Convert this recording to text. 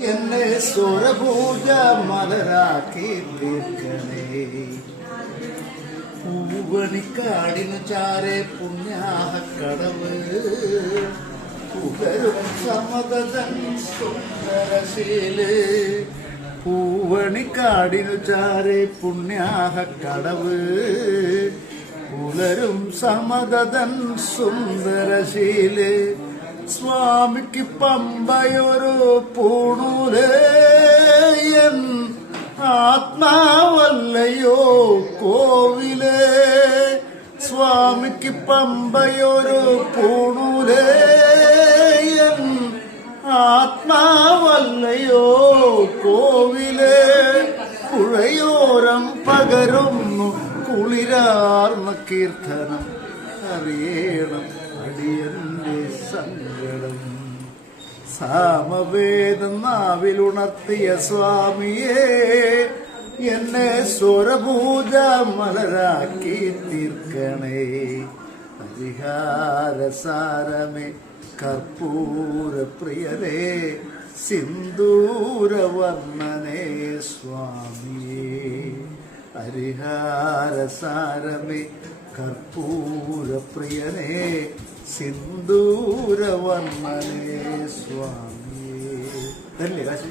എന്നെ സ്വരപൂജ മലരാക്കി തീർക്കണേ. പൂവണിക്കാടിനു ചാരെ പുണ്യാഹക്കടവ് പുകരും സമതൻ സുന്ദരശീല്. പൂവണിക്കാടിനു ചാരെ പുണ്യാഹക്കടവ് പുലരും സമതൻ സുന്ദരശീല്. സ്വാമിക്ക് പമ്പയൊരു പൂണൂലേയൻ ആത്മാവല്ലയോ കോവിലേ. സ്വാമിക്ക് പമ്പയൊരു പൂണൂലേയൻ ആത്മാവല്ലയോ കോവിലേ. പുഴയോരം പകരുന്നു കുളിരാർന്ന കീർത്തനം അറിയണം അടിയന്റെ സങ്കടം. സാമവേദം നാവിലുണർത്തിയ സ്വാമിയേ എന്നെ സ്വരപൂജ മലരാക്കി തീർക്കണേ. ഹരിഹാരസാരമേ കർപ്പൂര പ്രിയരേ സിന്ദൂരവർണ്ണനേ സ്വാമിയേ. ഹരിഹാരസാരമേ കർപ്പൂര പ്രിയനേ സിന്ദൂരവർണ്ണനേ സ്വാമിയേ.